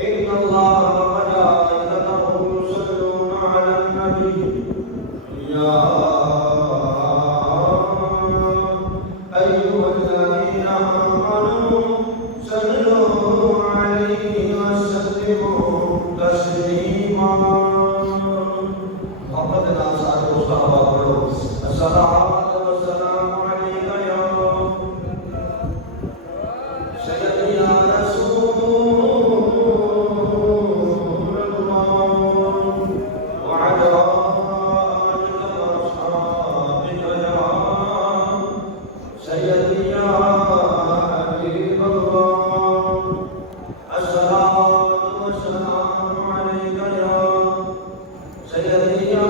إن الله وملائكته يصلون على النبي يا أيها الذين آمنوا صلوا عليه وسلموا تسليما محمد ناصر صحابہ الصلاة والسلام عليك يا سيدي يا رسول الله وعلى آلك وأصحابك يا سيدي يا حبيب الله الصلاة والسلام عليك يا سيدي يا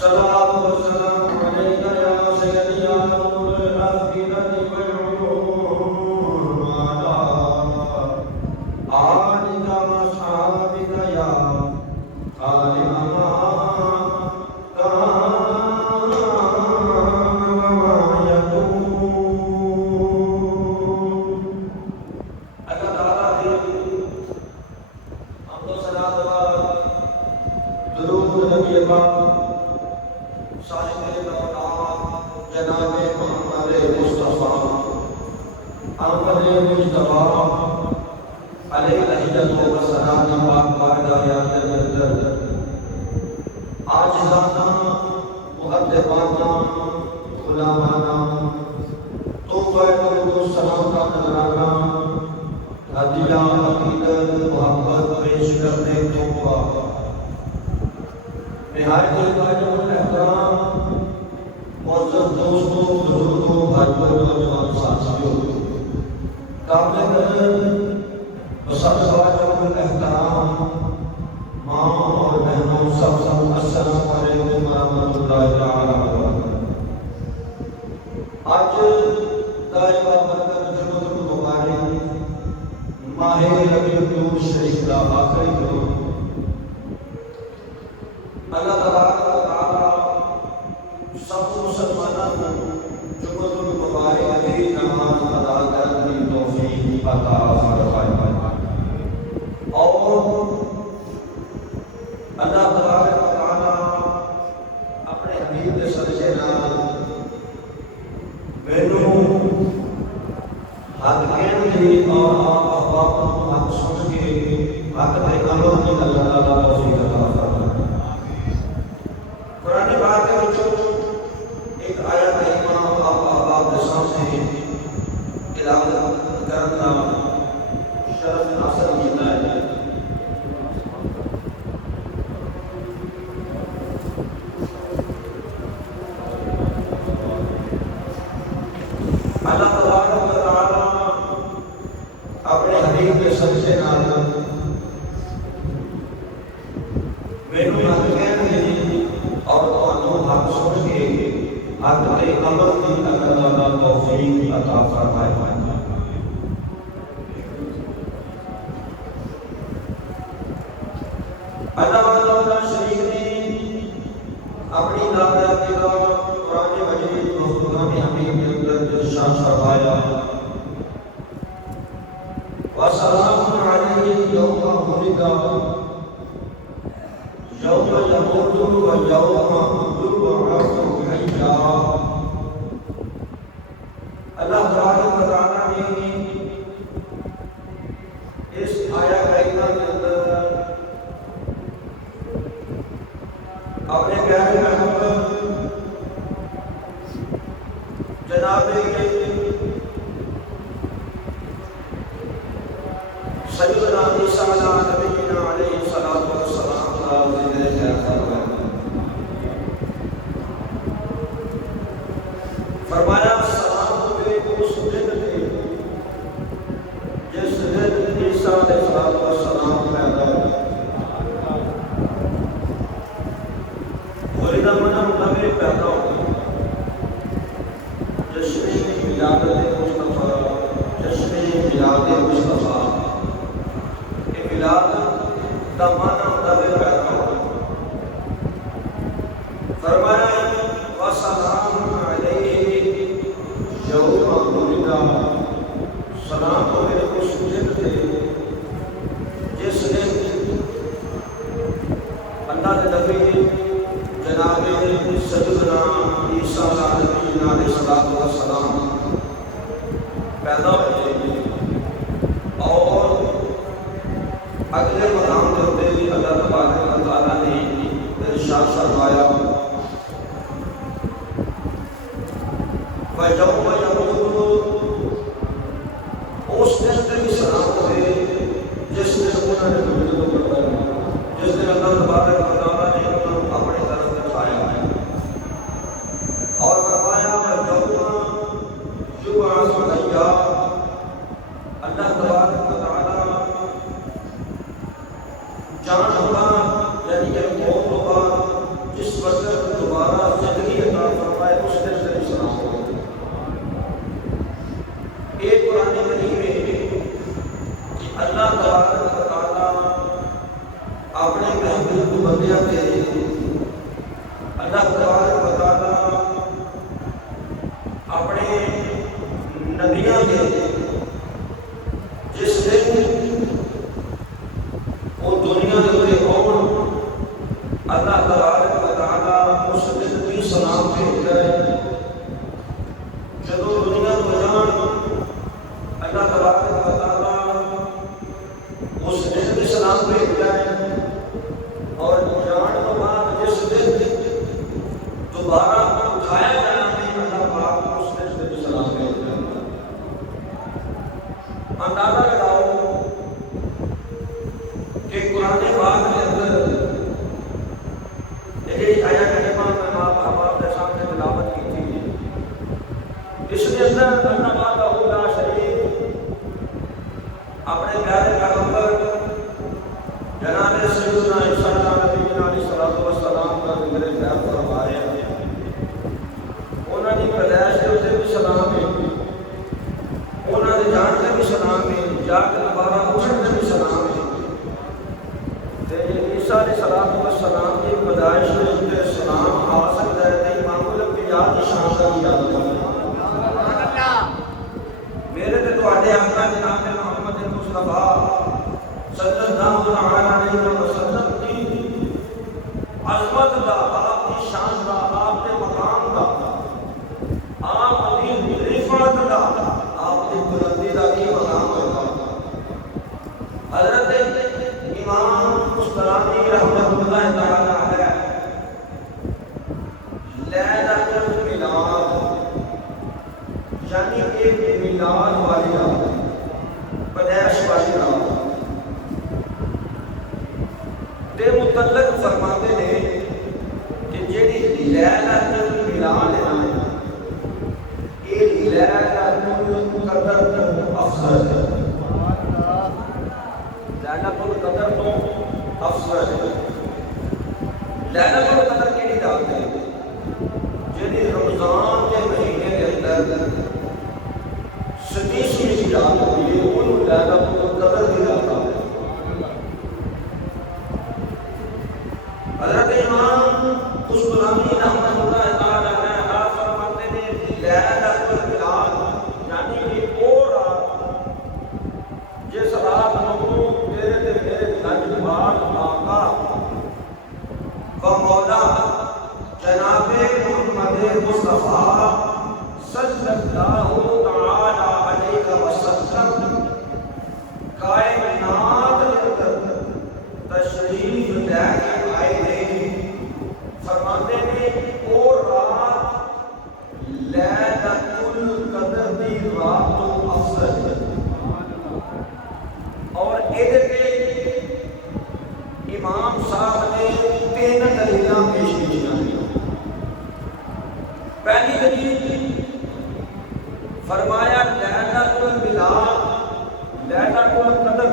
صلاة والسلام عليك يا سيدي يا نور الأفئدة والعيون وعلى آلك وأصحابك يا خالقنا كان وما يكون. اللہ تعالیٰ کی حمد و ثنا و درود نبی پاک صاحب القرآن جناب محمد مصطفیٰ احمد مجتبیٰ علیہ الصلاۃ والسلام پاک بارداریات مدد عاجزانہ مؤدبانہ غلامانہ تحفہ درود و سلام کا نذرانہ ہدیہ عقیدت محبت پیش کرنے کو نہایت واجب احترام معزز دوستوں بزرگوں بھائیوں نوجوان ساتھیوں قابل قدر وسب واجب احترام ماں اور بہنوں سب السلام علیکم ورحمۃ اللہ تعالی وبرکاتہ. آج دائرہ برکت جمعۃ المبارک ماہ ربیع الاول شریف کا آخری روز اللہ تبارک و تعالی سب مسلمانوں کو جمعۃ المبارک کی نماز ادا کرنے کی توفیق عطا فرمائے اور اللہ تبارک و تعالی اپنے حبیب کے صدقے نال مینوں حق کہن دی اور احباب کو حق سمجھ کے حق دے عمل کی اللہ تعالی توفیق عطا فرمائے. قرآن پاک کے وچوں ایک آیت کریمہ آپ احباب کے سامنے تلاوت کرنا شرف حاصل کیتا ہے. اللہ تبارک و تعالی اپنے حبیب کے صدقے نال مینوں حق کہن دی اور تانوں حق سمجھ کے حق تے عمل کی اللہ تعالی توفیق عطا فرمائے. اللہ تعالی شریف نے اپنی نازل کتاب قرآن مجید مخدوم حبیب کے اندر ارشاد فرمایا وسلام علیہ یوم ولد یوم یموت و یوم یبعث حیا. اللہ تبارک و تعالی نے اس آیت کریمہ کے اندر اپنے پیارے محبوب جناب سیدنا عیسیٰ نبینا علیہ الصلوۃ والسلام کا ذکر فرمایا. فرمایا سلام تمہیں اس دن پہ جس دن عیسیٰ علیہ السلام پیدا ہوئے. نبی پیدا ہوئے جشن میلاد مصطفیٰ جشن میلاد مصطفیٰ دا مانا ہوتا ہے پیدا ہونا. فرمایا وَسَلَامٌ عَلَيْهِ يَوْمَ وُلِدَ، سلام ہو میرے خوش دل تھے جس نے اللہ کے نبی جناب سیدنا عیسیٰ علیہ السلام پیدا ہوئے اور اگلے مقام کے ہوتے بھی اللہ تبارک و تعالیٰ نے ارشاد فرمایا وَيَوْمَ يَمُوتُ، اس دن بھی سلام ہوئے جس نے انہوں نے دنیا کو بتایا، جس نے اللہ تبارک و تعالیٰ نے انہوں اپنی طرف دکھایا ہے اور فرمایا وَيَوْمَ يُبْعَثُ الْحَيَّ، اللہ تبارک و تعالیٰ جان ہوگا یعنی کہ موت ہوگا جس وقت دوبارہ زندگی عطا فرمائے اس دن سے سلام ہوگا. ایک قرآن کریم میں کہ اللہ تبارک و تعالیٰ اپنے محبوب بندیاں کے اللہ تبارک و تعالیٰ اپنے نبیوں کے جس دن وہ دنیا کے ہوئے قوم اللہ تبارک و تعالیٰ اس دن بھی سلام بھیج رہے جب دنیا کو جان اللہ تبارک و تعالیٰ اس دن بھی سلام بھیج رہے اور جان کے بعد جس دن دوبارہ اٹھایا جانا ہے اللہ پاک اس دن سے بھی سلام بھیج رہے. اندازہ لگاؤ کہ قرآن پاک کے اندر یہ آیت کریمہ میں آپ کے سامنے تلاوت کی تھی، اس کے اندر اللہ وحدہ لا شریک اپنے پیارے پیغمبر جناب سیدنا عیسیٰ علیہ السلام کا ذکر خیر فرما رہے ہیں. انہوں نے پیدائش کے اسے بھی سلام ہے، انہوں نے جان کے بھی سلام ہے، جا کے دوبارہ اٹھنے کے بھی سلام ہے. عیسیٰ علیہ السلام کی پیدائش میں سلام حاصل ہے امام الانبیاء کی شان کا بھی یاد کرنا. میرے تے تواڈے آقا جناب محمد مصطفیٰ صلی اللہ علیہ وسلم کی عظمت کا، آپ کی شان کا، آپ کے مقام کا، آپ کی رفعت کا، آپ کی بلندی کا کی مقام ہوگا. حضرت امام مسترانی رحمۃ اللہ تعالی علیہ لیلۃ المیلاد یعنی ایک میلاد والی رات، پیدائش والی رات کے متعلق فرماتے ہیں کہ جیڑی لیلۃ المیلاد ہے نا یہ لیلۃ القدر تو افضل ہے. لیلۃ القدر تو افضل ہے. لیلۃ القدر کی رات ہے جیڑی رمضان کے مہینے کے اندر 27ویں رات ہوتی ہے، وہ لیلۃ القدر کی رات ہے. حضرت امام قسطلانی رحمۃ اللہ تعالی علیہ آپ فرماتے ہیں لیلۃ المیلاد یعنی کہ وہ رات جس رات کو تیرے تے میرے تجربات آقا و مولا جناب محمد مصطفیٰ صلی اللہ تعالی علیہ وسلم کائنات کے اندر تشریف لے کے آئے ہیں. فرماتے ہیں وہ رات لیلۃ القدر کی رات تو افضل ہے. اور یہ امام صاحب نے 3 دلیلاں پیش کی ہیں. پہلی دلیل فرمایا لیلۃ المیلاد لیلۃ القدر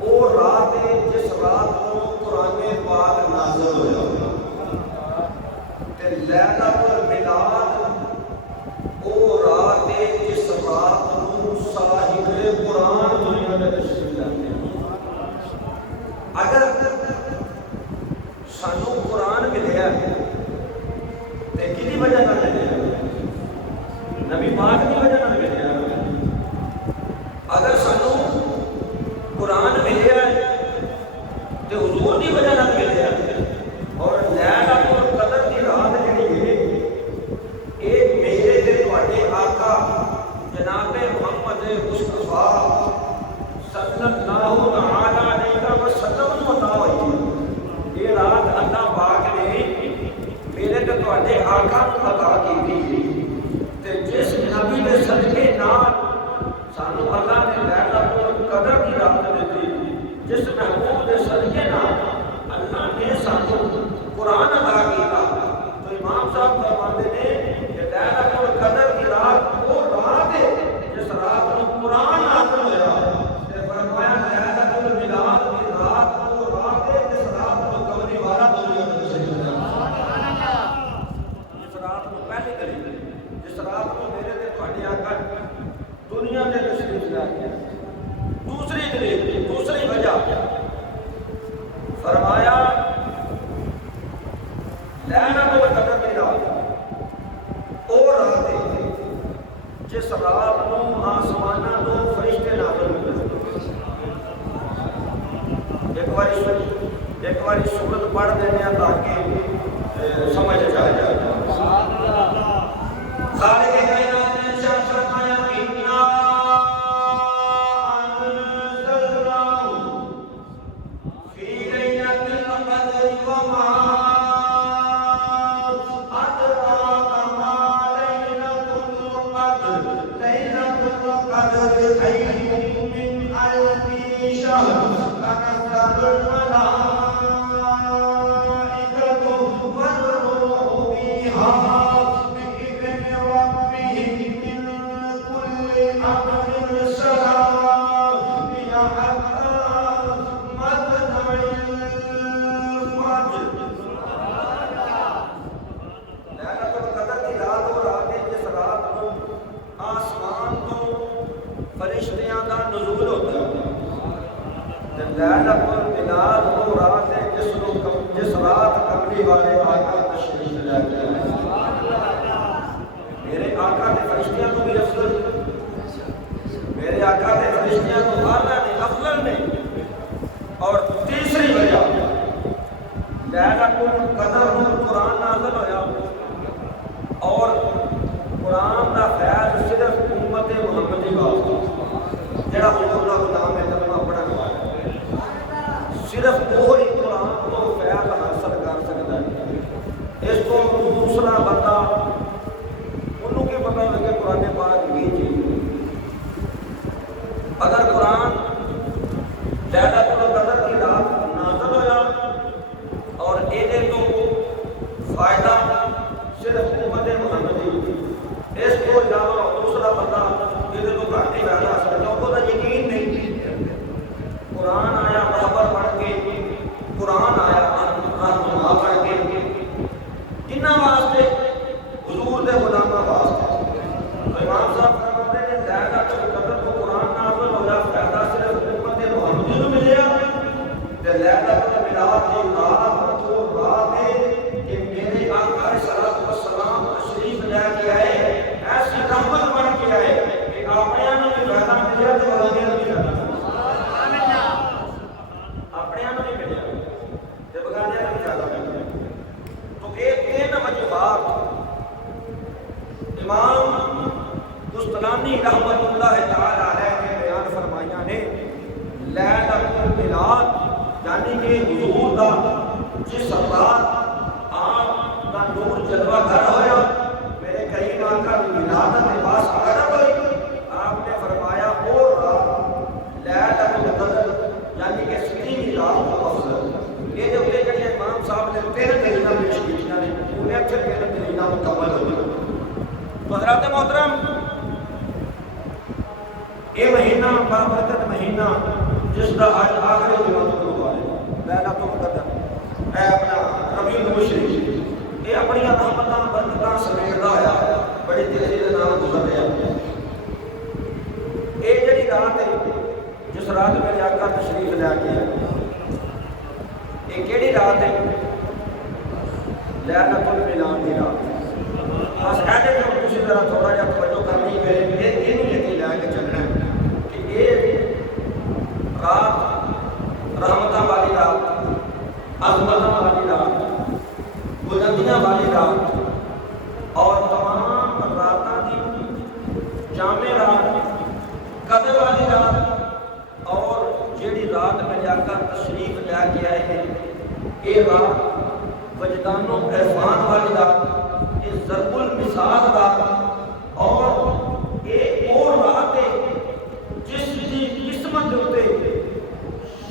وہ رات ہے جس رات کو قرآن پاک نازل ہوا. لیلۃ المیلاد وہ رات ہے جس رات کو صاحب قرآن دنیا میں تشریف لاتے ہیں. دی وجہ نال ملے اور لیلۃ القدر دی رات جڑی ہے یہ میرے تے تواڈے آقا جناب محمد مصطفیٰ صلی اللہ علیہ وسلم کو عطا ہوئی۔ یہ رات اللہ پاک نے میرے تے تواڈے آقا نوں عطا کیتی تے جس نبی دے صدقے نال سانو اللہ نے لیلۃ القدر کی رات دتی، جس محبوب دے صدقے نال اللہ نے سانو قرآن عطا کیتا۔ تو امام صاحب فرماتے ہیں کہ لیلۃ القدر کی رات وہ رات ہے جس رات کو قرآن نازل ہوا تے فرمایا لیلۃ المیلاد کی رات وہ رات ہے جس رات کو کملی والا دنیا میں تشریف لے آیا۔ جس رات کو پہلے کری جس رات کو میرے تے تواڈے آقا دنیا میں تشریف لے آیا۔ دوسری دلیل دوسری وجہ فرمایا لیلۃ القدر کی رات وہ رات ہے جس رات کو آسماناں تو فرشتے نازل ہوتے۔ ایک باری سورت پڑھ دینے تاکہ سمجھ جائے۔ خالق کائنات نے ارشاد فرمایا انا انزلناہ فی لیلۃ القدر وما ادراک ما لیلۃ القدر لیلۃ القدر خیر من الف شہر تنزل الملائکۃ والروح فیہا لیلۃ المیلاد وہ رات ہے جس رات کملی والے آقا تشریف لے آتے ہیں۔ میرے آقا نے فرشتیاں کو بھی افضل، میرے آقا نے فرشتیاں کو اعلیٰ نے افضل نے۔ اور تیسری وجہ لیلۃ القدر میں قرآن نازل ہویا اور قرآن کا فیض صرف امت محمدی واسطے جڑا حضور دا غلام ہے کلمہ پڑھن والا صرف وہی قرآن کو فیض حاصل کر سکتا ہے۔ اس کو دوسرا بندہ انہوں کے پتہ لگے قرآن پاک کی چیز اگر قرآن لیلۃ القدر کی رات نازل ہوا اور یہ تو فائدہ صرف امت محمدی، اس کو علاوہ دوسرا بندہ یہ تو گھٹ ہی فائدہ حاصل کرتا وہ یقین نہیں۔ قرآن آیا برابر پڑھ کے، قرآن آیا رہنما پڑھ کے، کنہاں واسطے؟ حضور دے غلاماں واسطے۔ تو امام صاحب فرماتے ہیں لیلۃ القدر کو قرآن نازل ہویا فائدہ صرف امت محمدی کو ملیا تے لیلۃ المیلاد کی رات وہ رات ہے کہ میرے آقا علیہ الصلوۃ والسلام تشریف لے کے آئے، ایسی رحمت بن کے آئے کہ اپنیاں نوں بھی فائدہ ملیا تے بغیراں نوں بھی فائدہ امام قسطلانی رحمت اللہ تعالی علیہ نے بیان فرمایا نے لیلۃ المیلاد یعنی کہ حضور دا جس رات آپ کا نور جلوہ گھر ہویا میرے کریم آقا کی ولادت کے پاس عرب ہوئی، آپ نے فرمایا وہ رات لیلۃ القدر یعنی کہ ستویں رات کو افضل۔ یہ جو کہ امام صاحب نے 13 دلیلاں پیش کیتیاں نے انہیں اچھے 13 دلیلاں مکمل ہوئی۔ حضرات محترم یہ مہینہ بابرکت مہینہ جس کا آج آخری جمعہ ہوا ہے لیلۃ القدر اے اپنا ربیع المشرق یہ اپنی رحمتاں برکتاں سمیٹدا آیا بڑی تیزی کے نام گزر رہا۔ یہ جڑی رات ہے جس رات میرے آقا تشریف لے کے یہ کیڑی رات ہے؟ لیلۃ المیلاد کی رات۔ بس ایسے تو کسی طرح تھوڑا جہا توجہ کرنی ہے یہ لے کے چلنا ہے کہ یہ رات رحمتاں والی رات عظمتوں والی رات، بلندیاں والی رات، اور تمام راتاں دی جامع رات، قدر والی رات، اور جیڑی رات میرے آقا تشریف لے کے آئے ہیں یہ رات وجدان و عرفان والی رات، یہ ضرب المثال رات، اور یہ وہ رات ہے جس کی قسمت ہوتے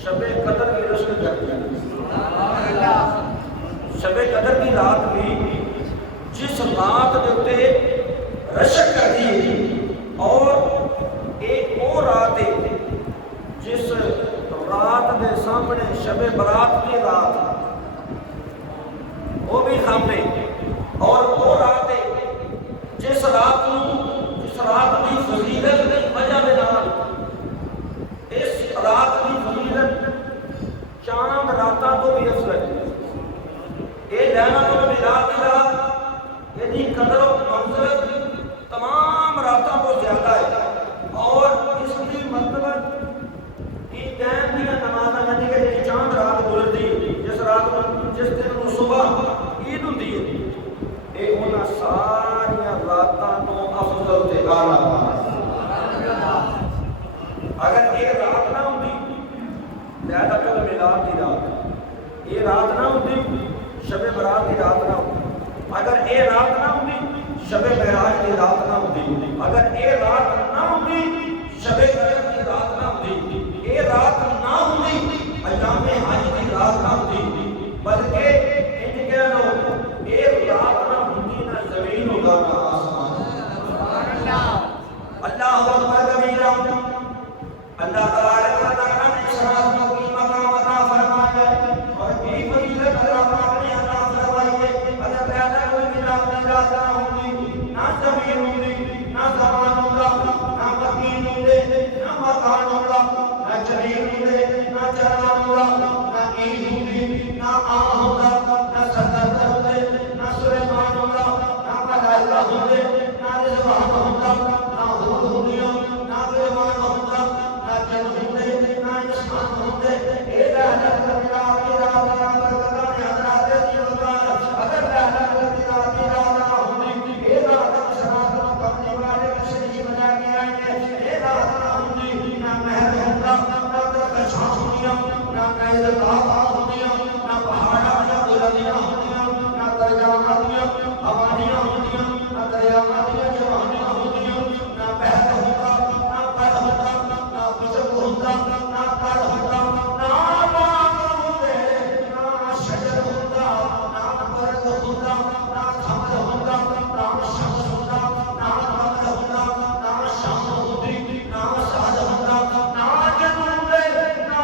شب قدر کی رشک کرتی ہے۔ شب قدر کی رات بھی جس رات ہوتے رشک کرتی ہے، اور ایک وہ رات ہے جس رات کے سامنے شب برات کی رات وہ بھی سامنے، اور وہ رات ہے جس رات کی فضیلت کی وجہ بنا اس رات کی فضیلت چاند راتاں تو بھی افضل ہے۔ یہ لیلۃ القدر کی رات یہ قدر و منزلت تمام راتوں کو زیادہ ہے، اور اس کی مرتبہ یہ ٹائم کی نماز یعنی کہ چاند رات گزرتی جس دن صبح عید ہوتی ہے، یہ انہاں ساری راتوں تو افضل تے اعلیٰ۔ اگر یہ رات نہ ہوتی لیلۃ المیلاد کی رات، یہ رات نہ ہوتی شب برات کی رات نہ ہوتی، اگر یہ رات نہ ہوتی شب معراج کی رات نہ ہوتی، اگر یہ رات نہ ہوتی شب قدر کی رات نہ ہوتی، یہ رات نہ ہوتی ایام حج کی رات نہ ہوتی، بلکہ ان کہہ لو یہ رات نہ ہوتی نہ زمین ہوگا نہ آسمان۔ اللہ اکبر کبیرہ، اللہ تبارک و تعالیٰ نے شراب کو کی مقام عطا فرمایا ہے، اور کی فضیلت اللہ پاک نے عطا فرمائی ہے۔ اگر پیدا کوئی ملاد کی رات نہ ہوتی نہ زمین ہوتی نہ زمان ہوتا نہ مکین ہوتے نہ مکان ہوتا نہ جلیل ہوتے نہ چران ہوتا نہ عید ہوتی نہ آن ہوتا نہ صدر ہوتے نہ سلیمان ہوتا نہ ملائکہ ہوتے نہ رضوان ہوتا نہ حور ہوتیاں نہ ریوان ہوتا نہ جن ہوتے نہ انسان ہوتے۔ اے لیلۃ القدر کی رات یا برکتاں نے حضرات کی وقار، اگر لیلۃ القدر کی رات نہ ہوتی اے رات شراب کو کملی والے تشریف لے کے آئیں گے، اے رات نہ ہوتی نہ محل ہوتا نہ کشاں ہوتیاں نہ نیزکاں ہوتیاں نہ پہاڑاں یا بلندیاں ہوتیاں نہ دریاواں ہوتیاں ہوانیاں ہوتیاں نہ دریاواں یا جوانیاں ہوتیاں نہ بحر ہوتا نہ پر ہوتا نہ خشک ہوتا نہ تر ہوتا نہ باغ ہوتے نہ شجر ہوتا نہ برگ ہوتا نہ خمر ہوتا نہ شمس ہوتا نہ قمر ہوتا نہ شام ہوتی نہ سعد ہوتا نہ جن ہوتے نہ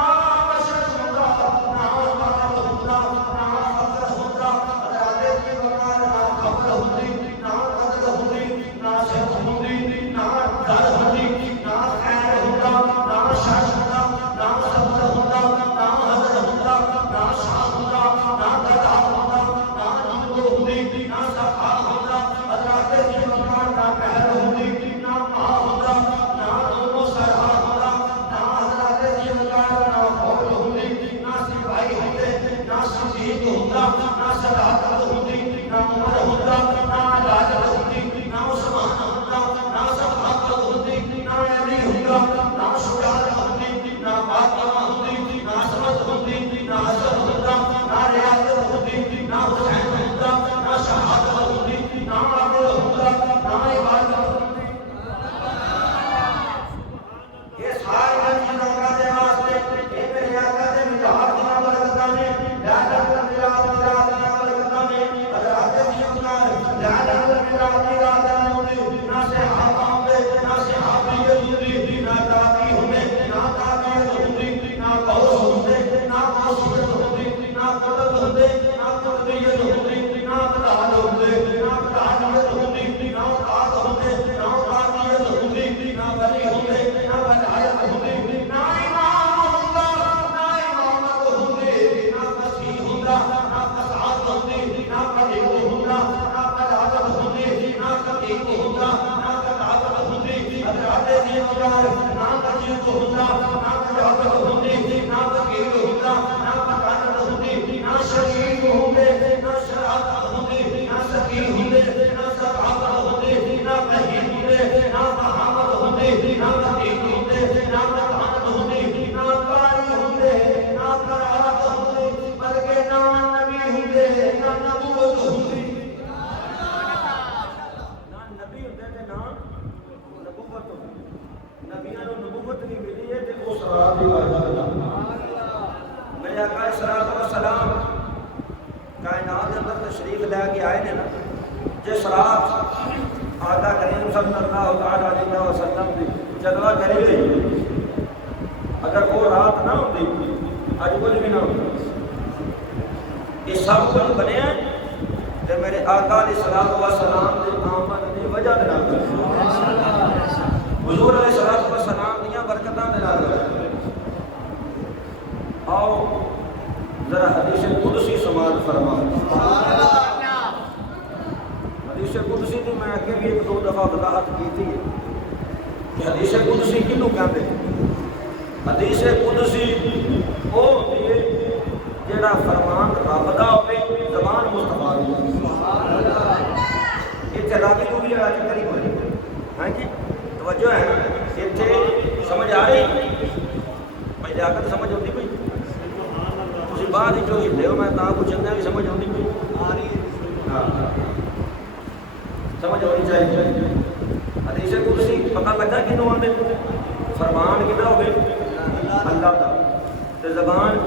بشر ہوتا نہ قمر ہوتا نہ فقر ہوتا حضرات کی وقار، نہ خبر ہوتی نہ قدر ہوتی نہ شمس ہوتی نہ در ہوتی نہ خیر ہوتا نہ شر ہوتا نہ صبر ہوتا نہ حضر ہوتا نہ شام ہوتا نہ گدا ہوتا نہ نور ہوتی نہ صفا ہوتا حضرات کی وقار، نہ پہل ہوتی نہ ماں ہوتا نہ دونوں سرحا ہوتا نہ حضرات کی وقار، نہ فوج ہوتی نہ سپاہی ہوتے نہ صدیق ہوتا نہ صداقت ہوتی نہ عمر ہوتا نہ عدالت ہوتی نہ عثمان ہوتا نہ صحابہ ہوتی نہ علی ہوتا نہ شجاعت ہوتی نہ فاطمہ ہوتی نہ عصمت ہوتی نہ حسن ہوتا نہ ریاضت ہوتی نہ حسین ہوتا نہ شہادت ہوتی نہ عدل ہوتا نہ عبادت ہوتی۔ یہ سارے چیزوں کا دے واسطے اے میرے آقا دے مجاہد دینا برکتاں نے لیلۃ القدر کی رات دینا برکتاں نے حضرات کی وقار، لیلۃ القدر کی رات نہ ہوتی نہ صحابہ ہوتے نہ صحابیت ہوتی نہ تابعی ہوتے نہ تابعیت ہوتی نہ غوث ہوتے نہ غوثیت ہوتی نہ قطب ہوتے نہ قطبیت ہوتی نہ اقطاب ہوتے نہ اقطابیت ہوتی نہ اوقات ہوتے نہ اوقاتیت ہوتی نہ ولی ہوتے نہ ولایت ہوتی نہ امام ہوتا نہ امامت ہوتی نہ مسیح ہوتا نہ فساد ہوتی نہ قدیم ہوتا نہ قدادت ہوتی نہ قدیم ہوتا نہ قدادت ہوتی حضرات کی وقار، نہ قدیم ہوتا نہ قدادت ہوتی نہ وکیل ہوتا نہ مکانت ہوتی نہ شر رات کی عبادت میرے آقا علیہ الصلوۃ والسلام کائنات کے اندر تشریف لے کے آئے نے نا جس رات آقا کریم صلی اللہ تعالی علیہ وسلم کی جلوہ کری گئی اگر وہ رات نہ ہوتی اج کچھ بھی نہ ہوتا یہ سب کچھ بنیا تو میرے آقا علیہ الصلوۃ والسلام کی آمد کی وجہ دے نال حضور علیہ الصلوۃ والسلام دیا برکتاں دے نال آؤ ذرا حدیث قدسی سماعت فرما حدیث قدسی کی میں اگے بھی ایک دو دفعہ وضاحت کی تھی کہ حدیث قدسی کنوں کہتے ہیں حدیث قدسی وہ ہوتی ہے جڑا فرمان رب دا ہوے زبان مصطفیٰ دی اتنے راوی کو بھی اج کری ہوئی ہاں جی توجہ ہے اتنے سمجھ آ رہی پہلے آ کر سمجھ آتی کوئی تھی باہر ہی جو ہلے ہو میں تا پوچھنا بھی سمجھ آتی کوئی آ رہی ہاں سمجھ آنی چاہیے حدیث قدسی پتہ لگا کنوں آتے فرمان کدا ہوئے اللہ دا تے زبان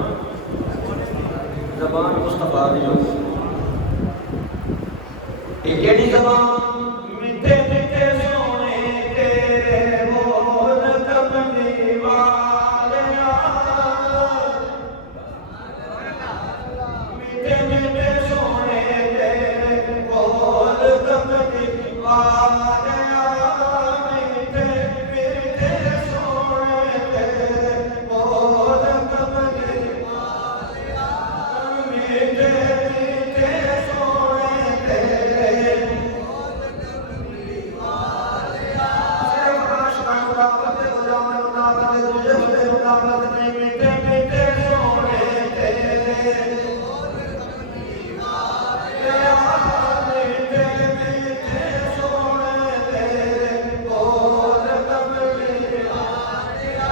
مصطفیٰ دی ہو ایک کیڑی زبان میٹھے میٹھے سونے تیرے بول کملی والیا میٹھے میٹھے سونے تیرے بول کملی والیا میٹھے میٹھے سونے تیرے بول کملی والیا میٹھے میٹھے سونے تیرے بول کملی والیا صرف عاشقاں کو دعوت دے غلامان کو دعوت دے تجھے خدے کو دعوت نہیں میٹھے میٹھے سونے تیرے بول کملی والیا میٹھے میٹھے سونے تیرے بول کملی والیا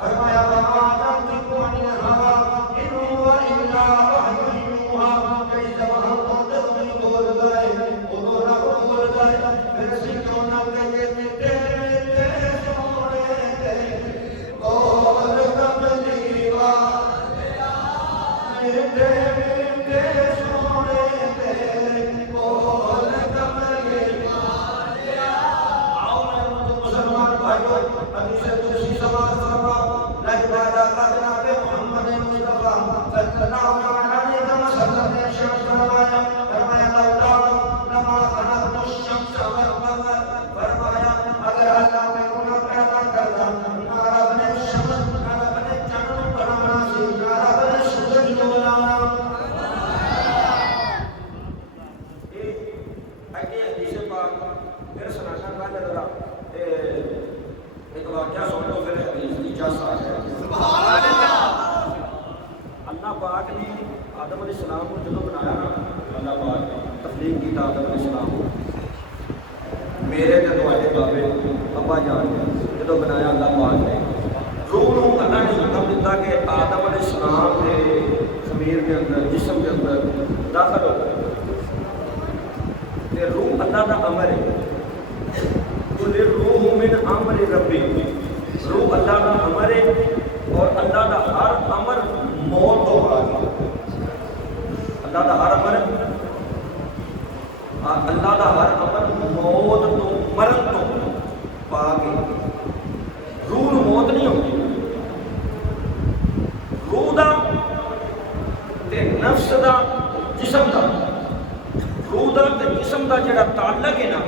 فرمایا وما تنطق عن الهوى ان هو الا وحی یوحی کئی زبان تو نہیں بولتا ہے وہ رب بولتا ہے پھر اسی کیوں نہ کہے میٹھے میٹھے سونے تیرے بول کملی والیا میٹھے میٹھے سونے تیرے بول کملی والیا آؤ میں مسلمان بھائیو حدیث قدسی سماعت فرما لا الہ الا اللہ جناب محمد مصطفیٰ صلی اللہ علیہ وسلم نے ارشاد فرمایا فرمایا لما خلقت الشمس والقمر فرمایا اگر اللہ میں گناہ پیدا کرتا نہ رب نے شمس نہ رب نے چاند بنانا سی نہ رب نے سورج کو بنانا یہ حدیث پاک پھر سنانا پہلے ذرا ایک واقعہ سن لو پھر حدیث کی چس آ جائے سبحان اللہ اللہ پاک نے آدم علیہ السلام کو جدو بنایا نا اللہ پاک نے تخلیق کی آدم علیہ السلام کو میرے تے تواڈے بابے ابا جان جدو بنایا اللہ پاک نے روح نو اللہ نے حکم دیتا کہ آدم علیہ السلام کے ضمیر کے اندر جسم کے اندر داخل ہو تے روح اللہ دا امر ہے کل روح من امر ربی روح اللہ دا امر ہے اور اللہ دا ہر امر موت تو آگے اللہ دا ہر امر اللہ دا ہر امر موت تو مرن تو پاگے روح موت نہیں ہوتی روح دا تے نفس دا جسم دا روح دا تے جسم دا جڑا تعلق ہے نا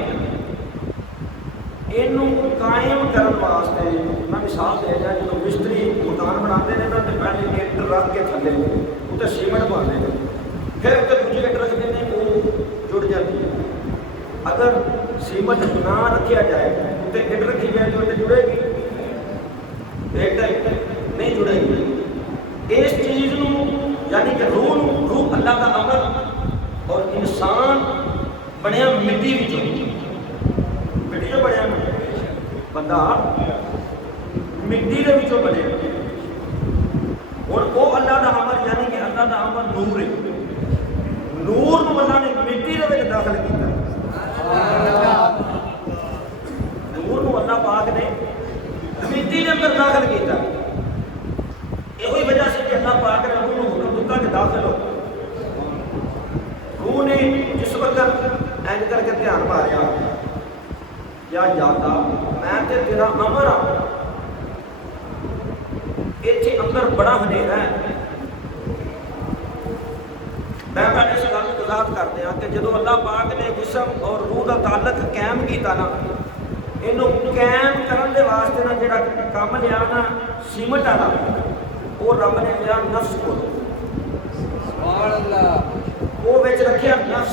اینوں قائم کرن واسطے میں مثال دے جا جدوں مستری مکان بناتے ہیں نا تے پہلے اینٹ رکھ کے تھلے اوتے سیمنٹ پاندے ہیں پھر تے دوجے اینٹ رکھتے ہیں وہ جڑ جاتی ہے اگر سیمنٹ نہ رکھیا جائے تے اینٹ رکھی جائے تو جڑے گی اینٹ نہیں جڑے گی اس چیز نو یعنی کہ روح اللہ کا امر اور انسان بنیا مٹی وچوں مٹی جو بنیا بندہ مٹی دے وچوں بنے ہن وہ اللہ دا امر یعنی کہ اللہ دا امر نور ہے نور نو اللہ نے مٹی دے وچ داخل کیتا نور نو اللہ پاک نے مٹی دے اندر داخل کیتا ਇੱਥੇ ਅੰਦਰ ਬੜਾ ਹਨੇਰਾ ਹੈ। ਮੈਂ ਤੁਹਾਡੇ ਇਸ ਗੱਲ ਨੂੰ ਵਜ਼ਾਹਤ ਕਰਦੇ ਹਾਂ ਕਿ ਜਦੋਂ ਅੱਲਾਹ ਪਾਕ ਨੇ ਜਿਸਮ ਔਰ ਰੂਹ ਦਾ ਤਾਲੁਕ ਕਾਇਮ ਕੀਤਾ ਨਾ, ਇਹਨੂੰ ਕਾਇਮ ਕਰਨ ਦੇ ਵਾਸਤੇ ਨਾ ਜਿਹੜਾ ਕੰਮ ਲਿਆ ਨਾ ਸੀਮਟ ਵਾਲਾ, ਉਹ ਰੱਬ ਨੇ ਲਿਆ ਨਫਸ ਕੋਲ। ਸੁਭਾਨ ਅੱਲਾਹ। ਉਹ ਵਿੱਚ ਰੱਖਿਆ ਨਫਸ,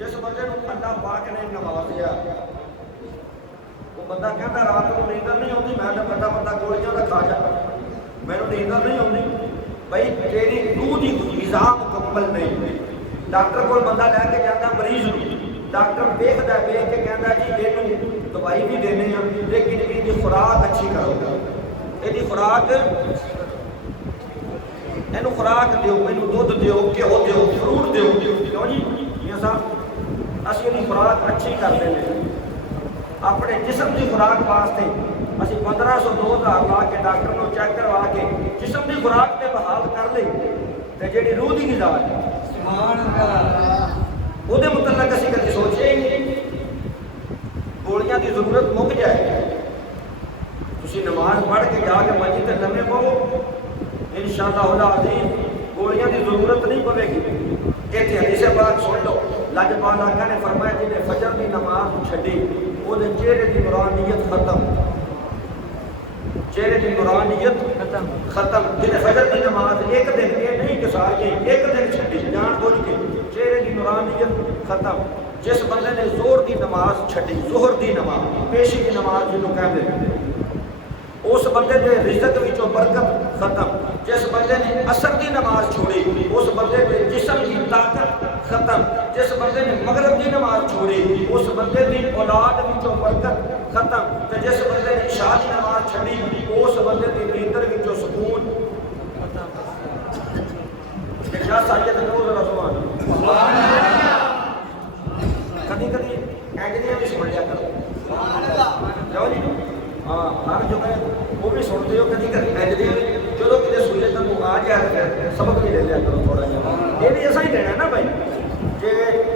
جس بندے اللہ پاک نے نوازیا وہ بندہ کہتا رات کو نیندر نہیں آتی، میں تو بندہ بندہ گولیاں کا کھا جاتا، میرے نیندر نہیں آتی. بھائی تیری روح کی غذا مکمل نہیں. ڈاکٹر کو بندہ لے کے جاتا مریض کو، ڈاکٹر دیکھتا دیکھ کے کہتا جی یہ دوائی بھی دینے ہیں لیکن یہ خوراک اچھی کرو، یہ خوراک یہ خوراک دیو، یہ دھد دیو، گھیو دیو، فروٹ دیو. کیوں جی یہ صاحب اسی یہ خوراک اچھی کرتے ہیں. اپنے جسم کی خوراک واسطے اسی 1500 2000 لا کے ڈاکٹر کو چیک کروا کے جسم کی خوراک پہ بحال کر لیں تو جیڑی روح کی غذا ہے وہ متعلق اسی کبھی سوچے ہی نہیں. گولیاں کی ضرورت مک جائے، تسی نماز پڑھ کے جا کے مسجد تے لمے پو انشاءاللہ العظیم گولیاں کی ضرورت نہیں پوے گی. ایتھے حدیث پاک سن لو، لاجپال آقا نے فرمایا جی نے فجر کی نماز چھڈی وہ چہرے کی نورانیت ختم، چہرے کی نورانیت ختم. جن فجر کی نماز ایک دن یہ نہیں کہ ساری ایک دن چھڈی جان بوجھ کے چہرے کی نورانیت ختم. جس بندے نے زور کی نماز چھڈی، ظہر کی نماز پیشی کی نماز جنہوں کہتے ہیں، اس بندے کے رزق وچوں برکت ختم. جس بندے نے عصر کی نماز چھوڑی اس بندے کے جسم کی طاقت ختم. جس بندے نے مغرب کی نماز چھوڑی اس بندے کی اولاد وچوں برکت ختم. جس بندے نے عشاء کی نماز چھڑی اس بندے کی نیندر وچوں سکون ختم. کیا سایت نور رسول سبحان اللہ. کبھی کبھی اینجلیاں بھی سن لیا کرو، کیوں جی ہاں ہر جو ہے وہ بھی سنتے ہو. کبھی کبھی اینجلیاں بھی جدو کسی سوئے تک آ جائے سبق بھی لے لیا کرو تھوڑا جہاں. یہ بھی ایسا ہی دینا نا بھائی، جی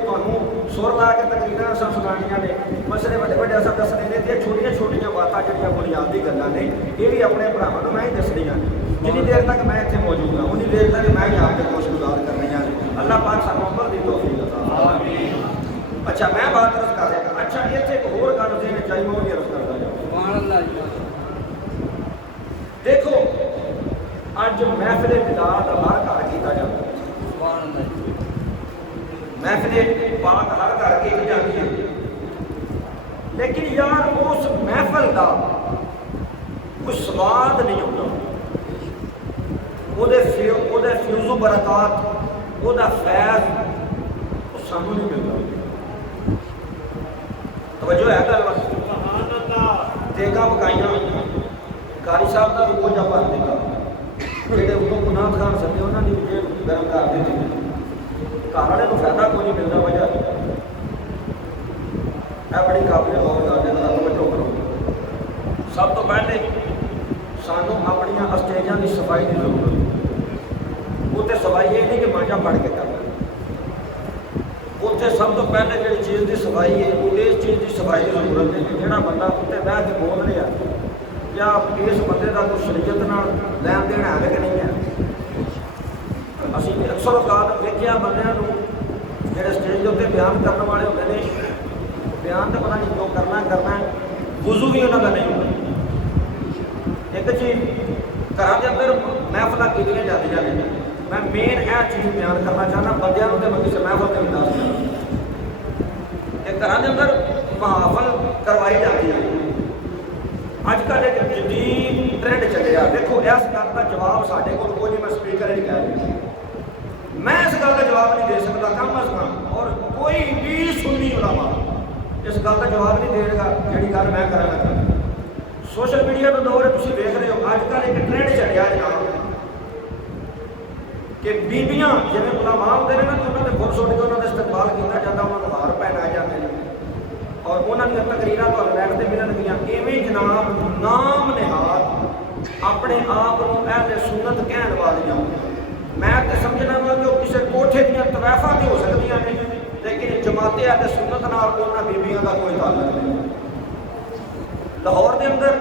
تمہیں سر لا کے تقریریں اصل سنانیاں نے، مسئلے بڑے بڑے اصل دسنے نے، چھوٹیاں چھوٹیاں باتیں جہاں بنیادی گلاں نے یہ بھی اپنے بھراواں میں ہی دسنیاں نے. جنی دیر تک میں اتنے موجود ہوں انی دیر تک میں ہی آ کے خوش گزار کرنی ہیں. اللہ پاک سانوں عمل دی توفیق عطا فرمائے. اچھا میں بات عرض کر رہا. اچھا اتنے ایک ہور گل دینا چاہیے وہ بھی عرض کرتا جاؤں. دیکھو اج محفل ملاد ہر گھر کیتا جاتا ہے، محفل پاک ہر گھر کی جاتی ہے، لیکن یار اس محفل کا کوئی سواد نہیں ہوتا. وہ فیوز و برکات وہ فیض وہ سانو نہیں ملتا. توجہ ہے گل دیکھا پکائیاں قاری صاحب کا بھی بوجھا بھر دیتا، جہے اتوں گناہ خان سکے انہوں نے بھی گرم کر دیتی. گھر والے کو فائدہ کوئی نہیں ملتا. وجہ ہے بڑی قابل غور کرنے کا توجہ کرو. سب تو پہلے سانوں اپنی اسٹیجاں کی صفائی کی ضرورت ہے. اتنے صفائی یہ نہیں کہ مانجا پڑھ کے کرنا، اتنے سب تو پہلے جی چیز کی صفائی ہے وہ اس چیز کی صفائی کی ضرورت ہے کہ جہاں بندہ اتنے بہ کے بول رہا کیا اس بندے کا کوئی شریعت نال لین دین ہے کہ نہیں ہے. اسی اکثر اوقات دیکھا بندیاں جہے اسٹیج کے اتنے بیان کرنے والے ہوتے ہیں، بیان تو پتا نہیں جو کرنا ہے، وضو بھی انہوں کا نہیں ہوتا. ایک چیز گھر کے اندر محفل کی جاتی ہیں، میں مین یہ چیز بیان کرنا چاہنا بندیاں تو میں کسی محفل کے بھی دس دیا کہ گھر کے اندر محافل کروائی جاتی ہے. اج کل ایک جدید ٹرینڈ چلیا. دیکھو اس گل کا جواب سارے کو کوئی میں اسپیکر ہی کہہ رہا، میں اس گل کا جواب نہیں دے سکتا کم از کم، اور کوئی بھی سنی علماء اس گل کا جواب نہیں دے گا جہی گل میں کرا لگا. سوشل میڈیا کا دور ہے، تھی دیکھ رہے ہو اج کل ایک ٹرینڈ چلیا جناب کہ بیبیاں جی علماء ہوتے ہیں نا کہ انہوں نے فل سٹ کے انہوں نے استقبال کیا جاتا، انہوں نے ہار پہنائے جاتے ہیں اور انہوں نے تقریریں تو لینتے ملن گیا. ایویں جناب نام نہاد اپنے آپ کو اہل سنت کہن والیاں میں تو سمجھنا وا کہ کسی کوٹھے دیا طوائفاں بھی ہو سکتی ہیں لیکن جماعت اہل سنت نال انہاں بیبیاں کا کوئی تعلق نہیں. لاہور کے اندر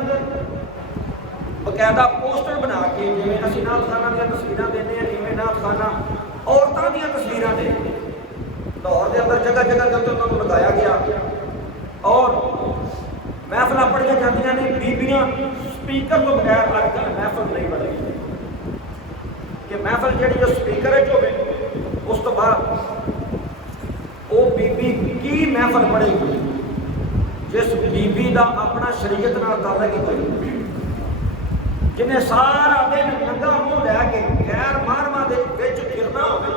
باقاعدہ پوسٹر بنا کے جی اسی نعت خانہ دیا تصویراں دینے ہیں، ایویں نعت خانہ عورتوں دیا تصویراں دے لاہور کے اندر جگہ جگہ کے انہوں کو لگایا گیا اور محفل پڑھیا جاتی ہیں. بیبیاں سپیکر تو بغیر اج کل محفل نہیں بن رہی کہ محفل جہی جو سپیکر ہے جو اس تو بعد وہ بی محفل پڑے گی جس بیبی دا اپنا شریعت نال تعلق ہی کوئی نہیں، جنہیں سارا دن ننگا منہ لے کے غیر محرماں دے وچ پھرنا ہوے،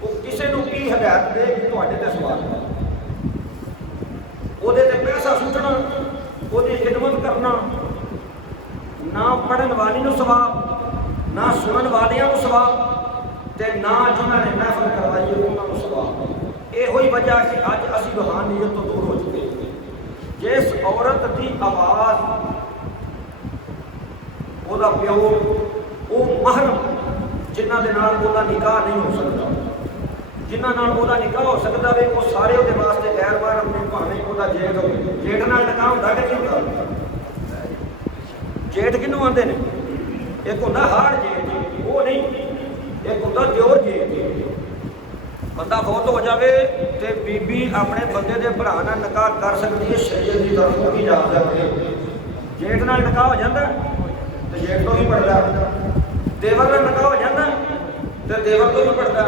وہ کسے نوں کی ہدایت دے کہ تہاڈے تے سوال ہے، وہ دے تے پیسہ سٹنا، وہ دی خدمت کرنا، نہ پڑھن والی نوں ثواب، نہ سنن والیاں نوں ثواب، تے نہ جنہاں نے محفل کروائی ہے انہاں نوں ثواب۔ یہ ہوئی وجہ کہ اج اسی روحانیت تو دور ہو چکے ہیں۔ جس عورت دی آواز وہ دا پیو وہ محرم جنہ دے نال وہ دا نکاح نہیں ہو سکتا، جنہ نال وہ دا نکاح ہو سکتا ہے وہ سارے وہ واسطے غیر محرم نے، بھاویں وہ دا جیٹ ہوے، جیٹ نال نکاح ہوندا کہ نہیں ہوندا؟ جیٹ کنوں آندے نے؟ ایک ہوندا ہاڑ جیٹ، وہ نہیں، ایک ہوندا دیور جیٹ۔ بندہ فوت ہو جاوے تے بی بی اپنے بندے دے بھرا نال نکاح کر سکتی ہے، شریعت دی طرفوں کی اجازت ہے۔ جیٹ نال نکاح ہو جاندا تے جیٹ تو بھی پڑھدا، دیور نال نکاح ہو جاندا تے دیور تو بھی پڑھدا،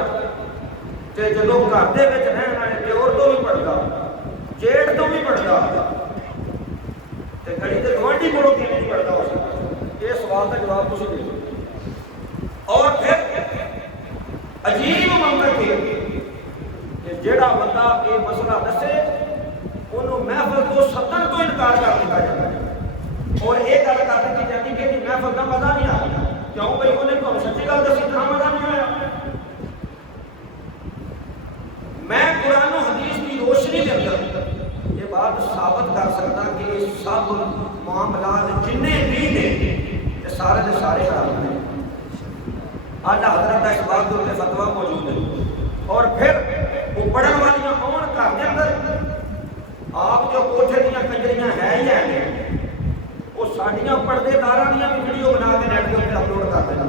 تے جدوں گھر دے وچ رہن والے دیور تو بھی پڑھدا، جیٹ تو بھی پڑھدا، تے گھڑی تے گوانڈی کولوں کیوں نہیں پڑھدا ہو سکدا؟ یہ سوال کا جواب تسی دے دو۔ اور پھر عجیب منطق ہے کہ جیڑا بندہ یہ مسئلہ دسے انہوں محفل کو سدن تو انکار کر دیا جاتا ہے، اور یہ گل کر دی جاتی کہ محفل کا مزہ نہیں آیا، کیوں بھائی انہیں تو سچی گل دسی تھا مزہ نہیں آیا۔ میں قرآن و حدیث کی روشنی کے اندر یہ بات ثابت کر سکتا کہ سب معاملات جننے بھی نے یہ سارے کے سارے حرام ہیں۔ آلہ حضرت کا اس بات کے فتویٰ موجود ہے۔ اور پھر وہ پڑھن والیاں آن گھر کے اندر آپ جو کوٹھے دیاں کنجریاں ہیں ہی ہیں، وہ ساڈیاں پردے داراں دیاں بھی ویڈیو بنا کے نیٹ کے اوپر اپلوڈ کر دینا۔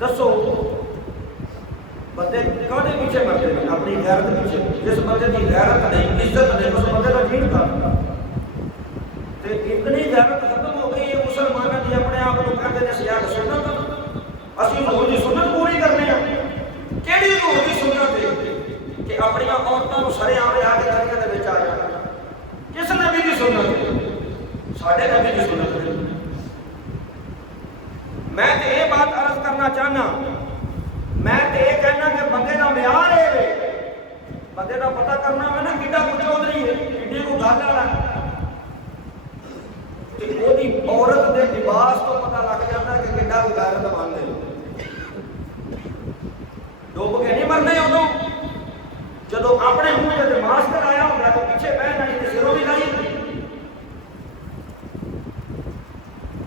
دسو بندے کہنے پیچھے مرتے ہیں؟ اپنی غیرت پیچھے۔ جس بندے کی غیرت نہیں، عزت نہیں، اس بندے کا دین تھا۔ تے اتنی غیرت ختم ہو گئی ہے مسلمانوں کی، اپنے آپ کو کہتے ہیں سیاق سنت، اسی حضور کی سنت پوری کرنے ہیں۔ کیڑی حضور کی سنت ہے کہ اپنی عورتوں کو سرے عام آ کے دریا کے آ جانا؟ کس نبی کی سنت ہے؟ ساڈے نبی کی سنت ہے۔ میں تو یہ بات عرض کرنا چاہنا، میں تو یہ کہنا کہ بندے کا معیار ہے، بندے کا پتہ کرنا میں نا کڈا کچھ چودھری ہے، کڈی کو گل والا کہ وہ عورت کے لباس تو پتہ لگ جاتا ہے کہ کڈا کوئی غیرت مند ہے۔ ڈوب کے نہیں مرنے ادو جدو اپنے منہ سے ماسک لایا ہوگا تو پیچھے بہن آئی تو سروں بھی لائی ہوگی۔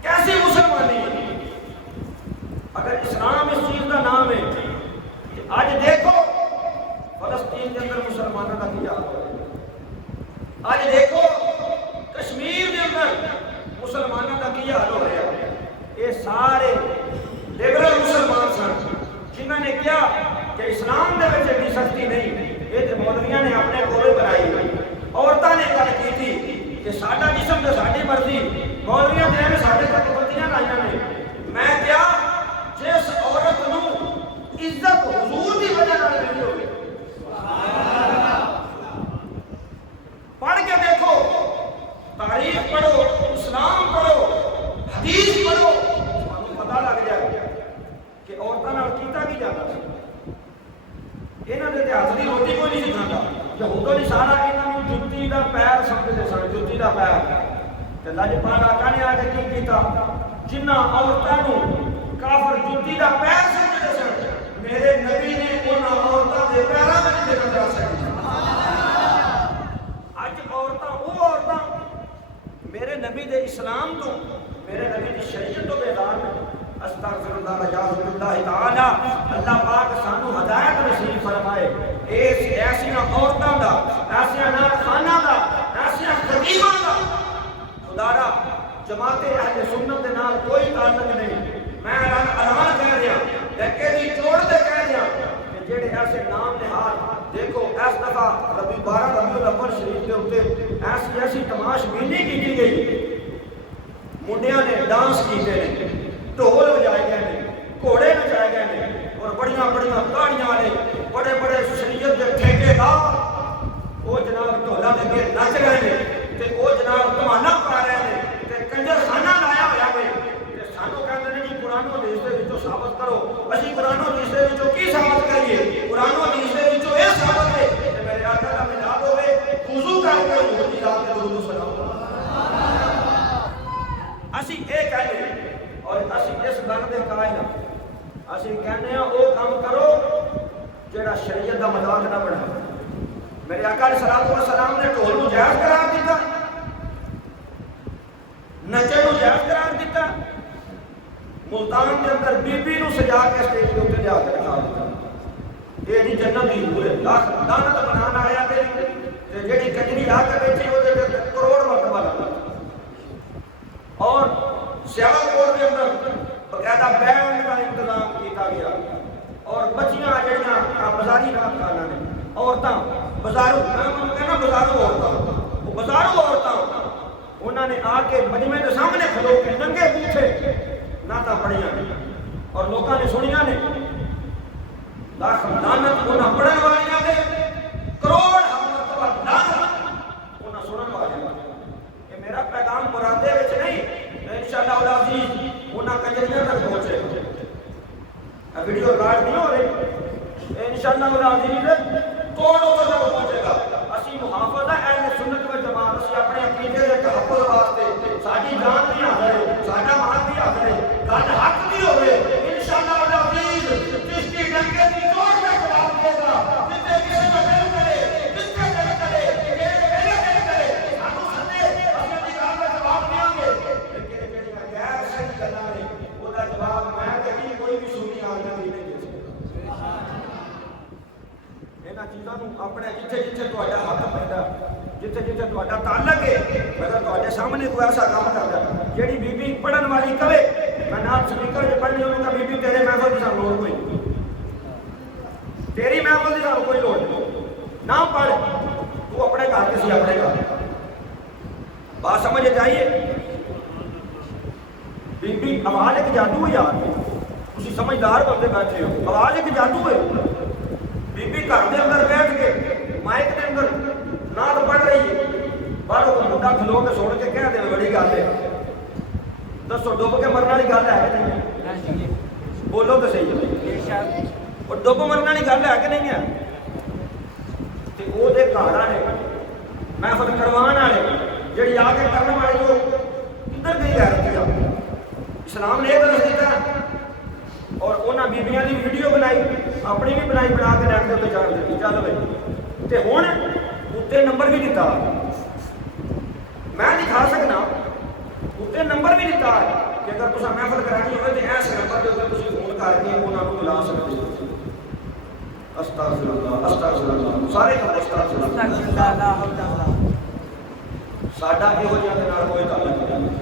کیسی مسلمانی ہے؟ اگر اسلام اس چیز کا نام ہے کہ آج دیکھو فلسطین کے اندر مسلمانوں کا کیا حال ہے، آج دیکھو کشمیر کے اندر مسلمانوں کا کیا حال ہو رہا ہے، یہ سارے لبرل مسلمان سن جنہوں نے کیا کہ اسلام دے وچ اتنی سختی نہیں، یہ تو مولویاں نے اپنے کول بنائی۔ عورتوں نے گل کی تھی کہ ساڈا جسم تے ساڈی مرضی، مولویاں نے ساڈے تے پابندیاں لائیاں نے۔ میں کیا جس عورت نو عزت حضور دی وجہ نال ملی ہوگی، پڑھ کے دیکھو، تاریخ پڑھو، اسلام پڑھو، حدیث پڑھو، پتہ لگ جائے کہ عورتوں نال کیتا کی جاتا ہے۔ یہاں کے ہاتھ کی روٹی کوئی نہیں سکھاتا، یہودوں نے سارا یہاں جتی کا پیر سمجھتے سن، جتی کا پیر۔ لجپال آقا نے آ کے کی کیتا؟ جنہ عورتوں کافر جتی کا پیر سمجھتے سن، میرے نبی نے ان عورتوں کے پیروں میں جگہ جا سکتی۔ اج عورتیں وہ عورتیں میرے نبی دے اسلام تو، میرے نبی دی شریعت تو بیدار نے۔ استغفر اللہ رجاء اللہ تعالی، اللہ پاک سانو ہدایت نصیب فرمائے۔ ایسیاں عورتوں دا، ایسیاں نات خانہ دا، ایسیاں خطیباں دا خدارا جماعت اہل سنت دے نال کوئی تعلق نہیں۔ میں اعلان کہہ رہا، لیکن بھی چھوڑ دے کہہ رہا کہ جڑے ایسے نام نہاد دیکھو اس دفعہ ربیع 12 ربیع الاول شریف کے اوپر ایسی تماش بینی کی گئی، منڈیاں نے ڈانس کیتے ہیں، ڈھول بجائے گئے ہیں، گھوڑے نچائے گئے ہیں، اور بڑیاں بڑیاں گاڑیاں والے بڑے بڑے شریعت کے ٹھیکے دار وہ شریعت کا مذاق نہ بنا. میرے آقا علیہ السلام نے ڈھول کو جائز قرار دیتا, نچے کو جائز قرار دیتا, ملتان کے اندر بی بی نو سجا کے اسٹیج کے اوپر جا کے دکھا دیتا. یہ جی جنت دی حور ہے, لعنت بنانا آیا تے جیڑی کجری آ کے بیٹھی وہ کروڑ مرتبہ لگا. اور سیالکوٹ کے اندر باقاعدہ بینڈ کا انتظام کیتا گیا, اور بچیاں جڑیاں بازاری رات کھانا نے, عورتاں بازاروں, میں کہنا بازاروں عورتاں, وہ بازاروں عورتاں انہوں نے آ کے مجمع کے سامنے کھلو کے ننگے پوچھے نعتاں پڑھیاں اور لوگوں نے سنیاں نے. لاکھ لعنت انہاں پڑھن والیاں دے, کروڑ مرتبہ لعنت انہاں سنن والیاں. یہ میرا پیغام مرادے وچ نہیں, انشاءاللہ العزیز انہاں کنجریاں تک پہنچے. ویڈیو ریکارڈ نہیں ہو رہی, انشاءاللہ العزیز توڑ تک پہنچے گا. اسی محافظ ہے اہل سنت و جماعت, اسی اپنے عقیدے کے تحفظ واسطے ساری جان بھی حاضر ہے, سارا مال بھی حاضر ہے, گل حق بھی ہوئے انشاءاللہ العزیز. جس کی ڈنگے کی توڑ کا جواب دے گا, جتنے کسی کو دل کرے, جتنے دل کرے, میرے دل کرے, سانو سنے اپنے نکال کا جواب دیں گے. لیکن جڑیاں غیر صحیح گلاں نے وہ دا جواب میں کہیں کوئی بھی سنی عالم نہیں دے سکتا. انہاں چیزاں نوں اپنے جتھے جتھے تہاڈا حق پیدا, جتھے جتھے تہاڈا تعلق ہے, اگر تہاڈے سامنے کوئی ایسا کام کردا جیڑی بی بی پڑھن والی کہے میں نات سپیکر وچ پڑھنی, انہوں کہا بی بی تیرے محفل دی سانوں لوڑ کوئی نہیں, تیری محفل دی سانوں کوئی لوڑ نہیں, نہ پڑھ تو اپنے گھر کسی اپنے گھر. بات سمجھ جائیے. بی بی آواز ایک جادو ہے یار, تسی سمجھدار بندے بیٹھے ہو, آواز ایک جادو ہے. بی بی گھر کے اندر بیٹھ کے مائک کے اندر نعت پڑھ رہی ہے, باہروں کو منڈا کھلو کے سن کے کہہ دے بڑی گل ہے. دسو ڈب کے مرنے والی گل ہے کہ نہیں؟ بولو تو صحیح ہے, اور ڈب مرنے والی گل ہے کہ نہیں ہے؟ تے او دے گھر والے محفل کروان والے جڑی آ کے کرنے والی وہ کدھر گئی غیرت ہے؟ اسلام نے یہ دس دیتا. اور انہاں بیبیاں دی ویڈیو بنائی, اپنی بھی بنائی, بنا کے نیٹ دے تے چڑھ دتی. چل بھائی تے ہن اتنے نمبر بھی دیتا, میں دکھا سکنا اتنے نمبر بھی دیتا ہے کہ اگر تسا محفل کرانی ہوئے تو ایس نمبر کے اوپر تسی فون کر کے انہاں نوں بلا سکتے ہو. استغفر اللہ, استغفر اللہ, سارے کہو استغفر اللہ. ساڈا یہو جہاں دے نال کوئی تعلق نہیں.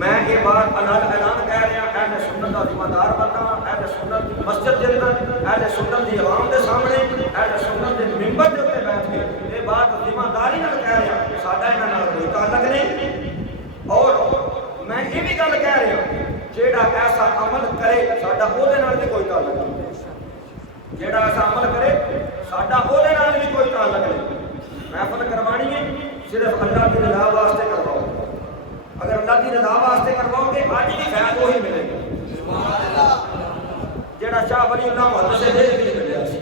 میں یہ بات اعلان کہہ رہا, اہل سنت کا ذمہ دار بننا, اہل سنت کی مسجد کے اندر, اہل سنت کی عوام کے سامنے, اہل سنت کے ممبر کے اوپر بیٹھ کے یہ بات ذمہ داری نال کہہ رہا, ساڈا انہاں نال کوئی تعلق نہیں. اور میں یہ بھی گل کہہ رہا جیڑا ایسا عمل کرے ساڈا وہ دے نال بھی کوئی تعلق نہیں. جیڑا ایسا عمل کرے ساڈا وہ دے نال بھی کوئی تعلق نہیں. محفل کروانی ہے صرف اللہ کی رضا واسطے کرواؤ. اگر اللہ کی رضا واسطے کرواؤ گے آج بھی فیض وہی ملے گا. جیڑا شاہ ولی اللہ محدث سے دے بھی نہیں ملیا سی.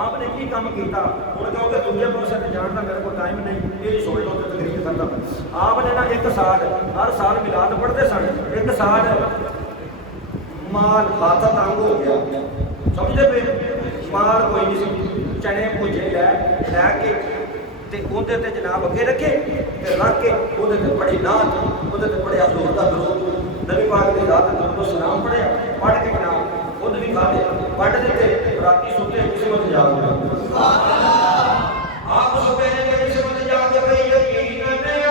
آپ نے کی کام کیتا ہوں کہو کہ دوجے پاسے تے جان دا میرے کو ٹائم نہیں, یہ سوچ لو تے تقریر کرنا. آپ نے نا ایک سال ہر سال میلاد پڑھتے سن, ایک سال مال ہاتھ تنگ ہو گیا, سمجھتے پے, مال کوئی نہیں سی, چنے بھوجے لے کے تے اودے تے جناب اگے رکھے تے رکھ کے اودے تے بڑی نعت, اودے تے بڑے حضور دا درود, نبی پاک دی ذات تے درود و سلام پڑھیا, پڑھ کے جناب خود بھی کھاتے, پڑھ دیتے, راتی سوتے قسمت جاگ گیا. سبحان اللہ. آپ سوتے ہیں کہ قسمت جاگ گئی, یقین نہیں آ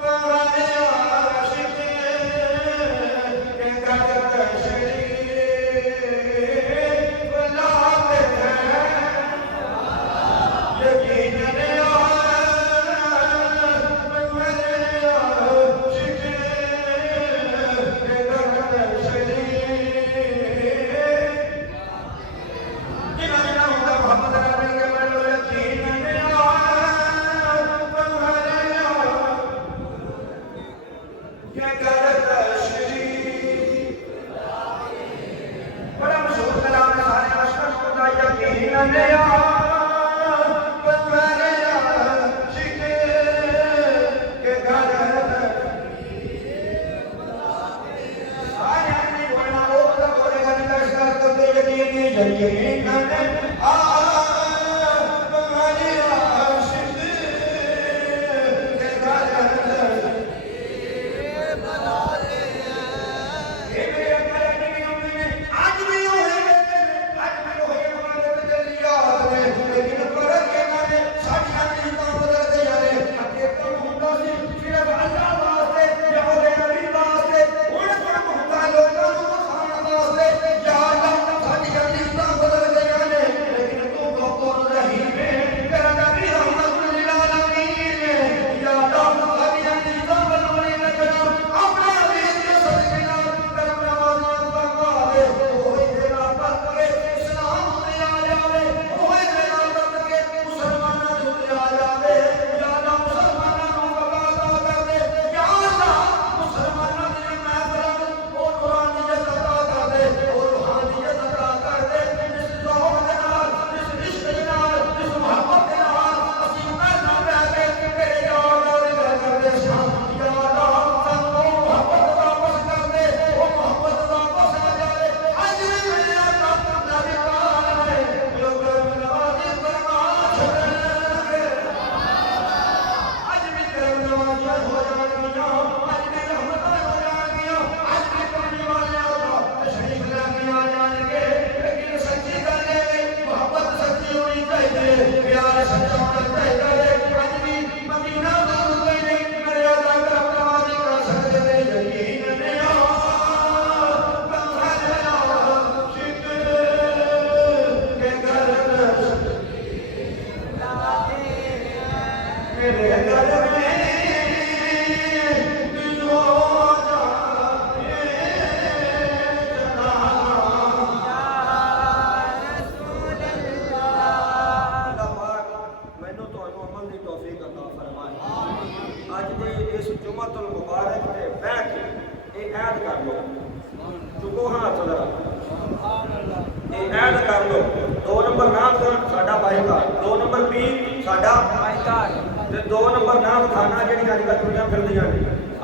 پرانے عاشق کے گھر شریف بلاتے ہیں. یقین نہیں آ پرانے عاشق کے گھر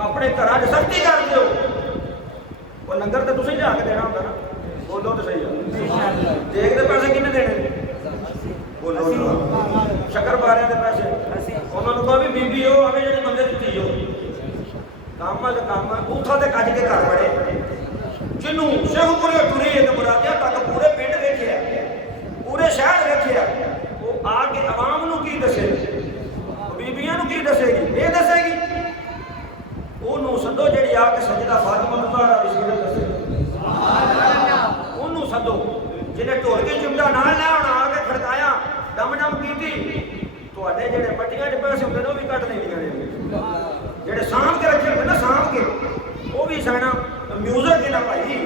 اپنے گھر سختی کر دیو وہ لنگر تو تسی لیا کے دینا ہوتا نا بولو تو صحیح ہے دیکھ دے پیسے کنے دینے بولو شکر بارے دے پیسے انہوں نے کہا بھی بی بی ہو ہمیں جڑی بندے دیتی ہو کام ہے کام ہے اوتھا تے کج کے گھر بڑے جنوں شیخ پورے ٹری تے مرادیاں تک پورے پنڈ ویکھیا پورے شہر ویکھیا وہ آ کے عوام نو کی دسے بیبیاں نو کی دسے گی یہ دسے گی انہوں سدو جڑی آ کے سجدہ فاطمہ زہرا دی سیرت دسے انہوں سدو جنہیں ٹول کے چمٹا نال لے ہونا آ کے کھڑکایا ڈم ڈم کیتی تواڈے جڑے پٹیاں دے پیسے ہوندے نے وہ بھی کٹ لیندیاں نے جڑے سانپ کے رکھے ہوندے نا سانپ کے وہ بھی سینا میوزک کے نہ پائی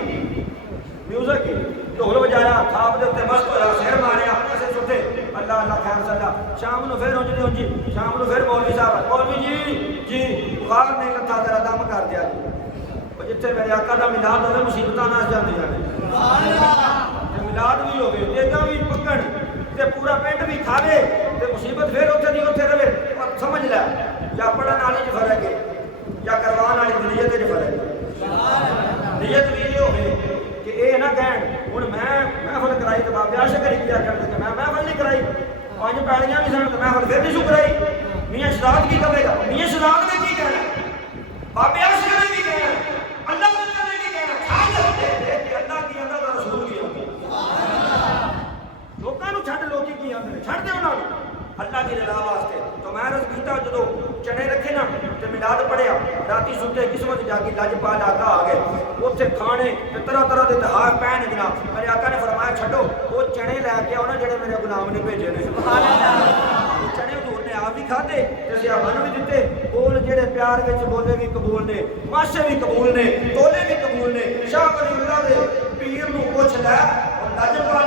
میوزک ڈھول بجایا تھاپ دے اوتے مست ہویا سر ماریا اپنے سے چھٹے اللہ اللہ خیر صلی شام نو پھر ہونجی ہونجی شام نو پھر مولوی صاحب مولوی جی بخار نہیں لتا تیرا دم کر دیا جی جتنے میرے آقا دا میلاد ہوئے مصیبتاں نس جاندیاں نے میلاد بھی ہوگی دیگاں بھی پکن تے پورا پنڈ بھی کھاوے تے مصیبت پھر اوتھے دی اوتھے رہے پر سمجھ لے یا پڑھن والی چ فرق ہے یا کروان والی نیت وچ فرق ہے نیت بھی یہ ہوگی کہ اے نہ کہن ہن میں محفل کرائی تے بابے عاشق کری کیا کرتے کہ میں محفل نہیں کرائی پانچ پیڑیاں بھی سن تے محفل پھر نہیں شو کرائی میاں شہزاد کی کہے گا میاں شہزاد نے کی کہنا بابے عاشق نے کی کہنا اللہ تعالی نے کی کہنا چھاڑ دے کہ اللہ کی اللہ دا رسول کی لوکاں نو چھڈ لوکی کی آندے چھڈ دے انہاں نو اللہ کی رضا واسطے تو میں عرض کیتا جدو چنے رکھے نا تے میلاد پڑھیا راتی ستے قسمت جاگی لج پال آقا آ گئے اوتھے کھانے تے طرح طرح دے تحائف پہن جناب میرے آقا نے فرمایا چھڈو وہ چنے لے کے آؤ نا جڑے میرے غلام نے بھیجے نے سبحان اللہ چنے حضور نے آپ بھی کھادے تے صحابہ بھی دتے بول جڑے پیار وچ بولے بھی قبول نے ماشے بھی قبول نے تولے بھی قبول نے شاہ ولی اللہ دے پیر نو پوچھ لے لج پال